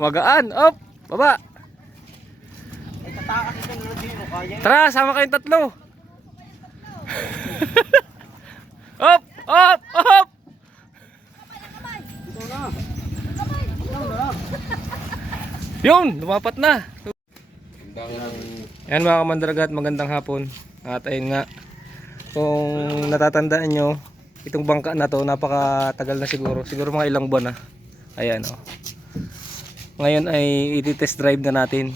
Magaan. Op, baba. Ay, tatakas ito na din. Kaya. Tara, sama kayong tatlo. Op, op, op. Ito na. Ito na. Yun, lumapat na. Yan mga kamandaragat, magandang hapon. At ayun nga, kung natatandaan nyo, itong bangka na to napakatagal na siguro. Siguro mga ilang buwan na. Ayan o. Ngayon ay iti-test drive na natin.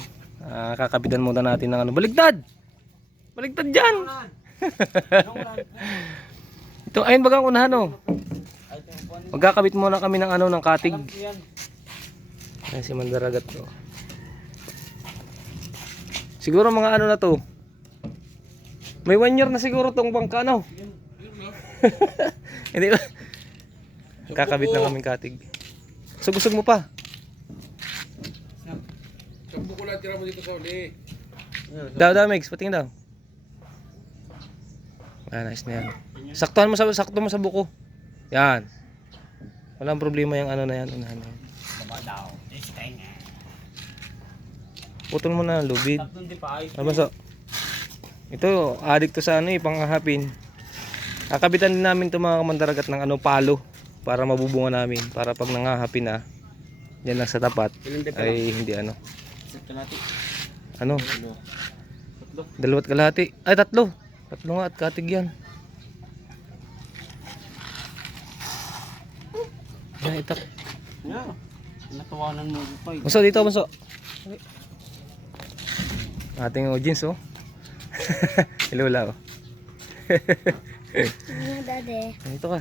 Kakapitan muna natin ng ano. Baligtad! Baligtad dyan! Ito, ayun bagang unahan o. Magkakabit muna kami ng ano, ng katig. Ayan si mandaragat to. Siguro mga ano na to. May 1 year na siguro tong bangka, no? Hindi ba? Kakabit na kaming katig. Sugusog mo pa. Sampo ko lang tira mo dito sa uli. Daw, Megs, patingin daw. Nice na yan. Sakto mo sa buko. Yan. Walang problema yung ano na yan. Unahan na yan. Baba daw. Testing eh. Putol mo na ang lubid. Tatlong di pa ayos. Ano ba so? Ito, adik to sa ano panghahapin. Kakabitan din namin itong mga kamandaragat ng ano, palo. Para mabubunga namin. Para pag nangahapin na, yan lang sa tapat. Ay hindi ano. Ano? Dalawat kalahati. Ay, tatlo. Tatlo nga at katig yan. Yan, itak. Yeah. Natawanan mo pa. Maso, dito, maso. Ating audience, oh. Ilula, oh. Ano, Daddy? Dito ka.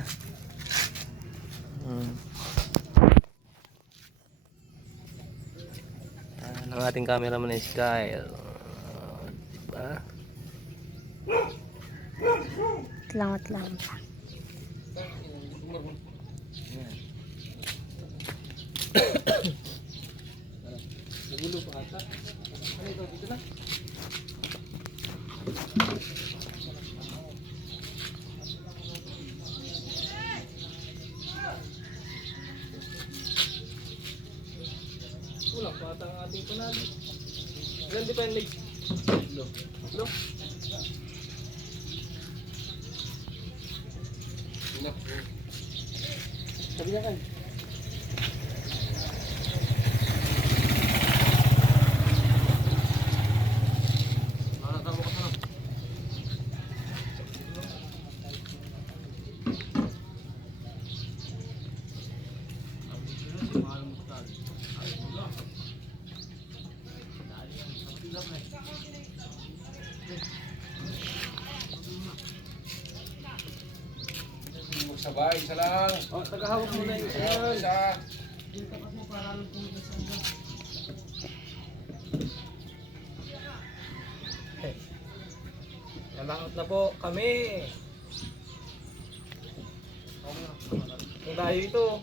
Ang ating cameraman ay si Kyle. Diba? Salamat lang. Nagulo pa ata. Ano ito? Dito na? Kulang pa ata ang ating panalo. Ilan di pa yung leg? Lo? Sabi niya kan. Sabay, isa lang. Oh, tagahawak mo na yung Isa. Nalangot na po kami. Kung tayo ito.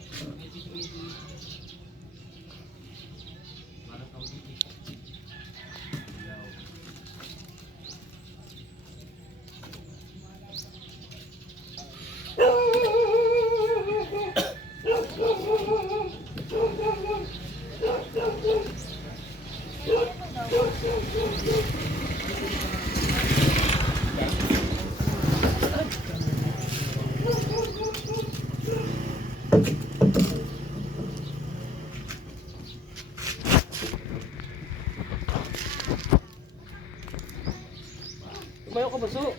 Tumayo ka ba, so?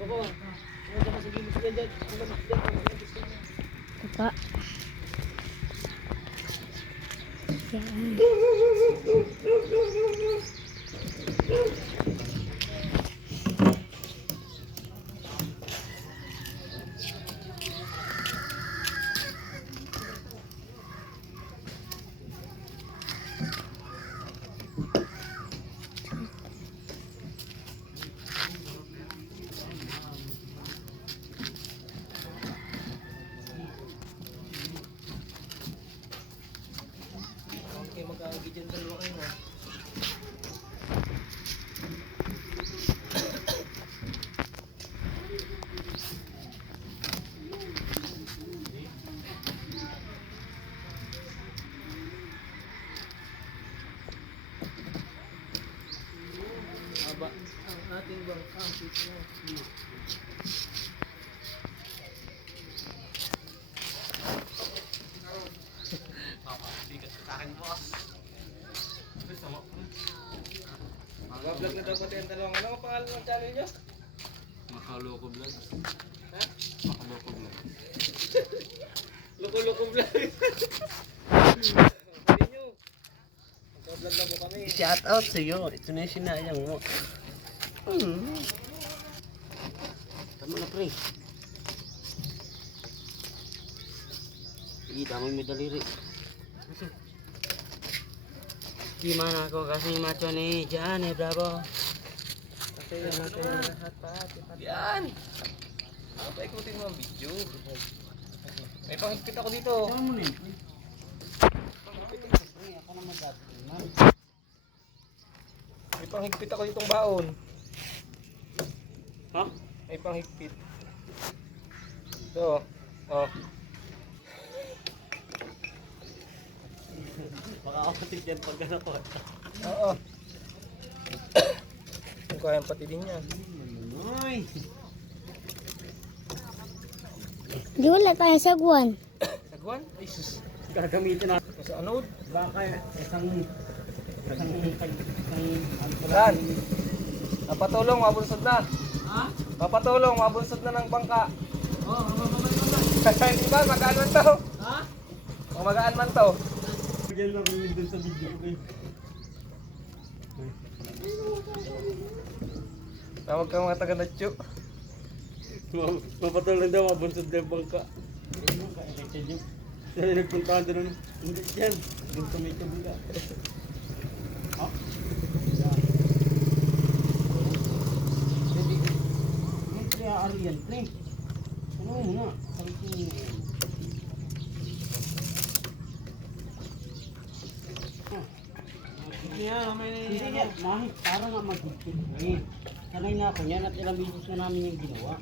Bako. Ano ka sa gilid ka dyan? Papa. Yan. Okay, mag-aagi dyan dalawa kayo, ha? Mag-vlog na daw pati ang dalawang. Ano ang pangalan ng channel nyo? Makaloko vlog. Ha? Makaloko vlog. Loko-loko vlog. Sabi nyo. Mag-vlog na po kami. Shout out sa iyo. Ito na yung sinayang mo. Tama na pre. Sige, tama may daliri. Di mana ako kasi macho ni Johnny Bravo. Kasi yan natin lahat pati. Yan! Ano pa ikutin mo ang video? May panghigpit ako dito. Ano mo rin? Ako na magdatiman. May panghigpit ako ditong baon. Ha? May panghigpit. Ito. Oh. Baka ako tigyan pag gano'n ko. Oo. Kung kaya pati din yan. Ay! Di wala tayo sagwan. Sagwan? Ay sus. Gagamitin natin. Sa anod? Baka isang Saan? Papatulong, mabunsod na. Ha? Papatulong, mabunsod na ng bangka. Oo, mababay. Hindi ba? Magaan man to. Ha? Magaan man to. Bigyan lang rin dun sa video ko eh. Tawag ka mga taga-natyo. Mapatuloy daw, mabunsod na yung bangka. Hindi mo ka-elected yun. Dahil nagpuntahan doon, hindi yan. Doon sa may kabila. Ha? Yan. Hindi kaya ariyan, pre. Ano mo nga? Sabi ko hindi yan, mahit, para nga magiging eh. Sanay na ako yan at ilang bisis na namin yung ginawa.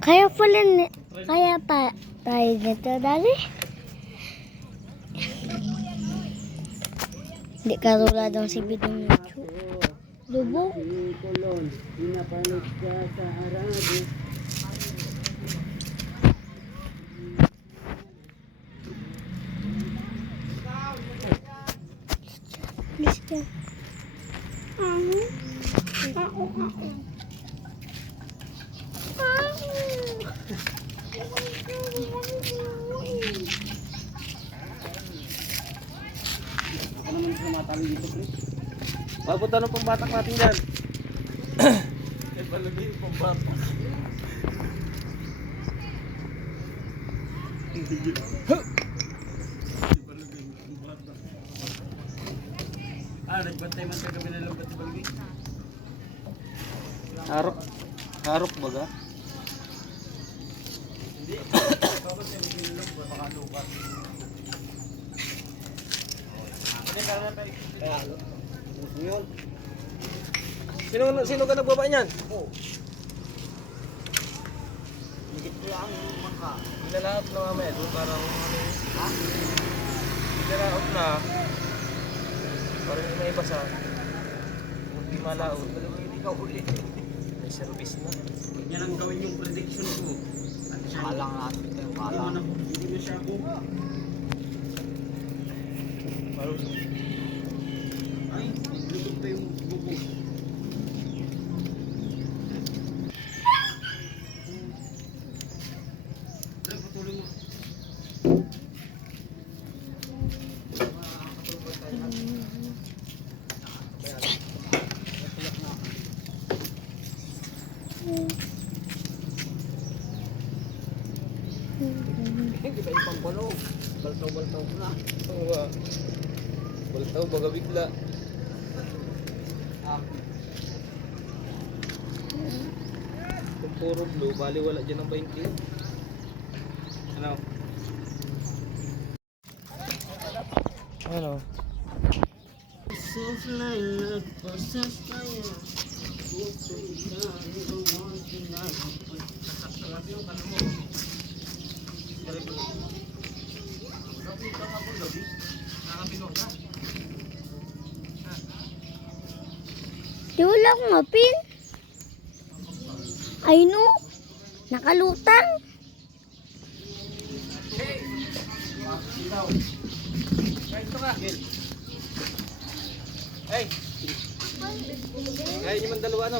Kaya pa tayo dito dali. Hindi karuladong si Bidong Nacho. Lubog. Kolon, pinapalit ka sa Arabo. Listo. Ako naman sa matali dito, pre. Papunta ng pambatak natin dyan. Eh, palagi yung pambatak. Nagbantay man sa gabi na lang pati balgi. Harok. Harok baga? Hindi. Bakit yung ginilong ba? Baka lukat. Hindi ka na pa kaya yun. Sino ka nagbaba niyan? Oo. Higit ko lang yung mangka. Ilalaot na mamaya doon parang Ha? ilalaot na. Parang hindi may basa. Hindi malaot. Hindi ka uli. May service na. Yan ang gawin yung prediction ko. Kalang natin kayo. Kalang. Hindi mo siya ako. Ay, naglutog pa yung buko. Pre, patuloy mo. Hindi ba ipang palo? Baltaw-baltaw ko na. Oo. Baltaw baga bigla. Kung puro blue, bali wala dyan ng 20. Ano? Ano? Suflay nagpasas tayo. Puso ka, ikaw ang pinag. Di wala akong ngapin. Ay no. Nakalutang. Hey! Kaya nyo man dalawa, ano?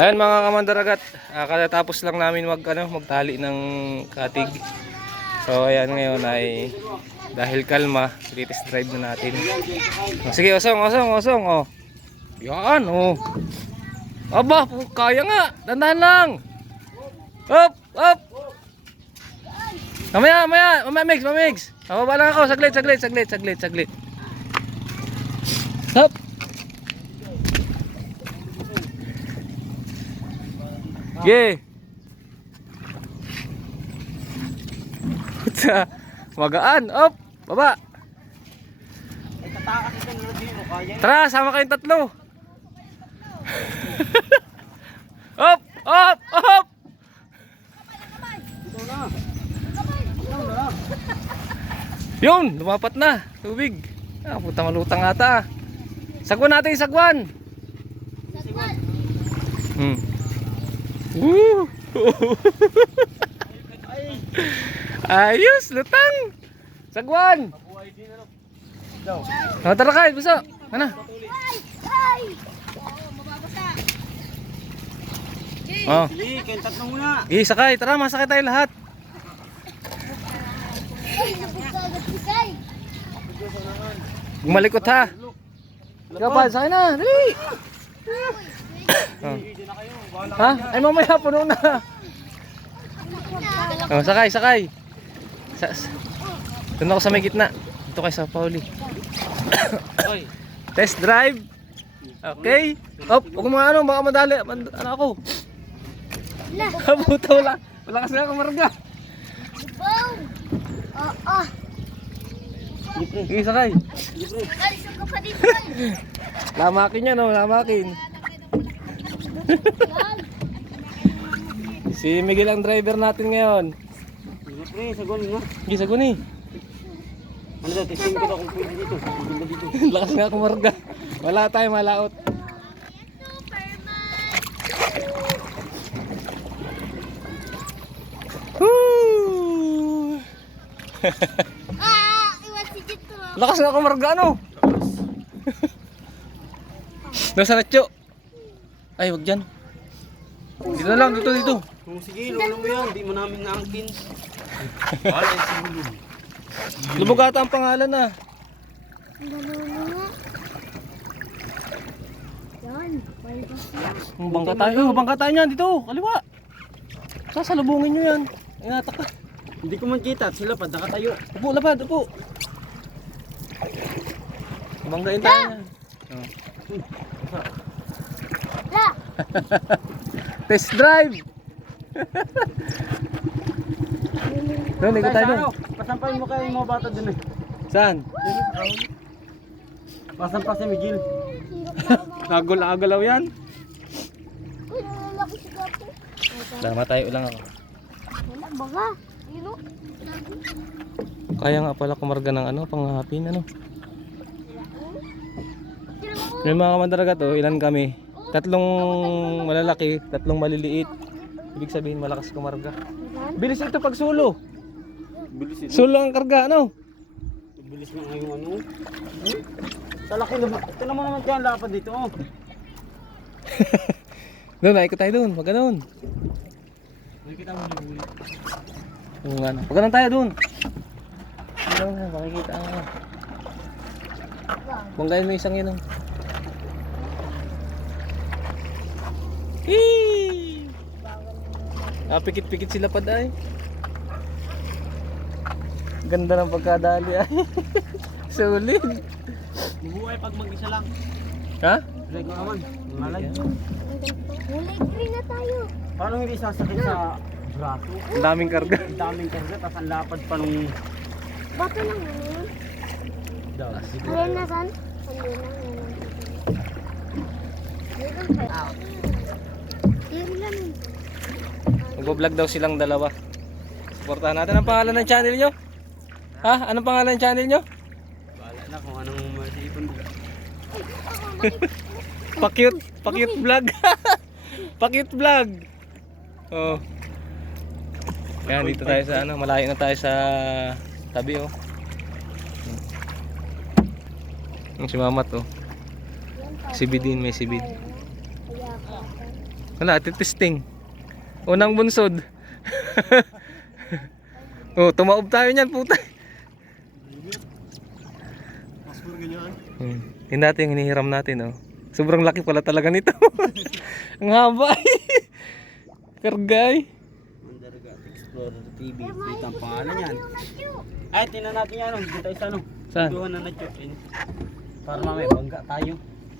Ayan mga kamandaragat, katatapos lang namin magtali ng katig. So ayan ngayon ay dahil kalma, test drive na natin. Sige, osong, oh. Yan, oh. Aba, kaya nga. Dandahan lang. Up. Mamaya, mamigs. Mababa lang ako, saglit. Up. Yeah. Magaan. Up. Baba. Ay, tatakas ito ng review mo, kaya. Tara, sama kayong tatlo. Up. Ito na. Ito na. Yun, lumapat na. Tubig. Puta malutang ata. Sagwan natin, sagwan. Woo! Ayos, lutang. Sagwan. Tara kayo, buso. Ano? Oh. Sige, kayong tatlo muna. Sakay, tara, masakay tayo lahat. Gumalikot ha. Kapal, sakay na, dali. Oh. Ha? Ay mamaya, puno na. Oh, sakay. Doon ako sa may gitna. Ito kay sa Pauli. Test drive. Okay. Op, huwag mo baka madali. Ano ako? Puta, wala kasi ako marga. Oo. Sige, sakay. Nagalisog ka pa dito. Lamakin yan, oh, lamakin. Si Miguel ang driver natin ngayon. Sige, pre, sagon nga. Sige, sagun eh. Ano daw, testing ko daw kung pwede dito. Pwede dito. Lakas nga kumarga. Wala tayo, malaot. Woo! Iwan si Jito. Lakas nga kumarga, ano? Nasa natyo. Ay, wag dyan. Dito na lang, dito. Kung sige, lolo mo yan. Di mo namin naangkin. Wala, siguro. Lubog ata ang pangalan na. Yan. Bangka tayo. Bangka tayo niyan dito. Kaliwa. Sasalubungin nyo yan. Inatak ka. Hindi ko man kita. Sila pa, nakatayo. Upo, lapad, upo. Banggain tayo yan. La. Test drive. Doon, ikot tayo doon. Pasampayin mo kayo yung mga bata dun eh. Saan? Pasampa si Miguel. Agol-agalaw yan. Uy, nalalaki si Gapo. Dama tayo lang ako. Wala, baga. Yun o. Kaya nga pala kumarga ng panghapin May mga kamandaragat ilan kami? 3 malalaki, 3 maliliit. Ibig sabihin malakas kumarga. Bilis ito pag sulo. Bilis ito. Sulo ang karga, Bilis na ngayong ano. Sa laki naman. Ito naman dyan, lapad dito. Oh. Doon, naikot tayo doon. Wag ganoon. Nakikita mo yung huli. Wag ganoon tayo doon. Doon na, makikita ang banggain mo isang yun. Pikit-pikit sila pa dahil. Ganda ng pagkadali ay. Sulit. Bubuhay pag mag-isa lang. Ha? Relay ko naman. Malay. Kulay green na tayo. Paano hindi sasakit sa braso? Ang daming karga. Ang daming karga, tapos ang lapad pa nung... Bato lang yun. Alin na san? Alin na. Dito tayo. Magbablog daw silang dalawa. Suportahan natin. Ang pangalan ng channel nyo? Ha? Anong pangalan ng channel nyo? Bahala na kung anong masipon mo. Pakute vlog. Pakute vlog. Oh. Yan, dito tayo sa ano, malayo na tayo sa tabi oh. Yung si Mamat oh. Sibid din, may sibid. Wala, testing. Unang bunsod. Oh, tumaob tayo niyan, puta. Passport ganyan. Hindi natin yung hinihiram natin oh. Sobrang laki pala talaga nito. Ang haba. Kargay. Mandaragat Explorer TV. Dito ang pangalan yan. Ay, tinan natin yan. Dito tayo sa ano. Saan? Duhan na na-check-in. Para mamaya bangga tayo.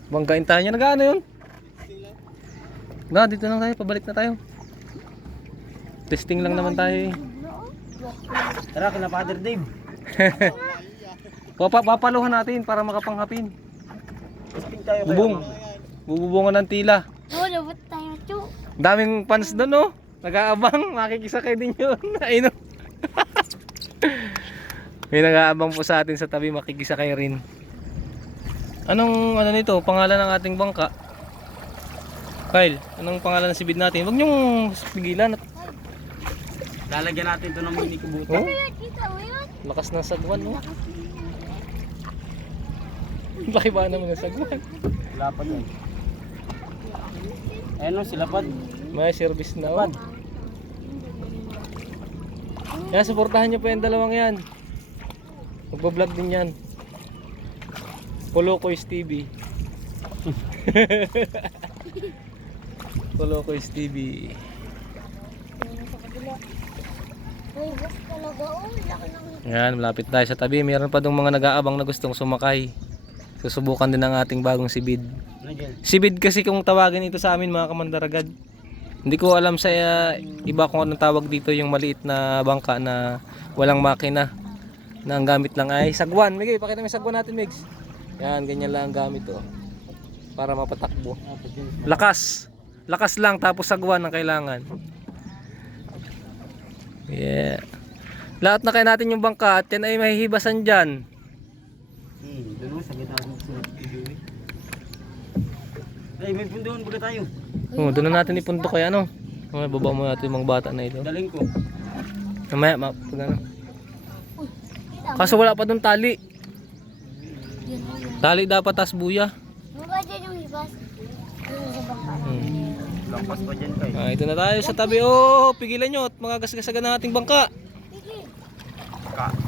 Banggain tayo niya. Nag-ano yun? Na, dito lang tayo. Pabalik na tayo. Testing lang naman tayo eh. Tara, kina Father Dave. Papaluhan natin para makapanghapin. Testing tayo kayo. Bubong. Bububungan ng tila. Oo, labot tayo, Chu. Daming fans doon oh. Nag-aabang. Makikisakay din yun. Ayun oh. May nag-aabang po sa atin sa tabi. Makikisakay rin. Anong ano nito? Pangalan ng ating bangka? Kyle, anong pangalan ng sibid natin? Huwag niyong pigilan at Lalagyan natin ito ng mini kubuto. oh, Kita mo yun? lakas ng sagwan no? Laki ba naman ng sagwan? Lapad yan. Ayun o, silapad. May service na oh. Yan, suportahan niyo po yung dalawang yan. Magbablog din yan. Polocoys TV. Polocoys TV. Uy, boss talaga. Oh, laki ng... Yan, malapit tayo sa tabi. Meron pa dong mga nag-aabang na gustong sumakay. Susubukan din ang ating bagong sibid. Nigel. Sibid kasi kung tawagin ito sa amin mga kamandaragad. Hindi ko alam sa iba kung anong tawag dito yung maliit na bangka na walang makina. Na ang gamit lang ay sagwan. Migay, pakita mo yung sagwan natin, Migs. Yan, ganyan lang ang gamit oh. Para mapatakbo. Lakas. Lakas lang tapos sagwan ang kailangan. Yeah. Lahat na kaya natin yung bangka at yan ay mahihibasan dyan. Doon o, sa gitna ng video. Ay, may pundoon baga tayo. Oh, doon na natin ipunto kaya ano. Oh, baba mo natin yung mga bata na ito. Daling ko. Mamaya, pag ano. Kaso wala pa doon tali. Tali dapat tas buya. Mga dyan yung hibas. Yung sa bangka. Lampas pa dyan kayo. Ito na tayo sa tabi. Oh, pigilan nyo at mga gasgasagan ng ating bangka.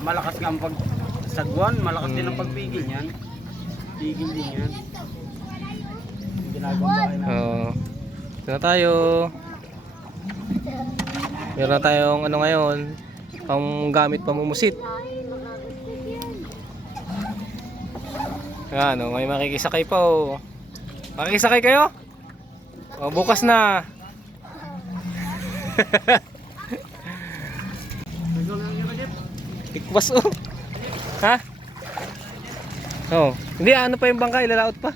Malakas nga ang pagsagwan, malakas din ang pagpigil niyan. Pigil din yan. Ginagawa na. Oh. Ito na tayo. Meron na tayong ano ngayon. Ang gamit pamumusit. Yan, oh, may makikisakay pa oh. Makikisakay kayo? Oh, bukas na. Ikwas oh. Ha? Oh, hindi ano pa yung bangka, ilalaot pa.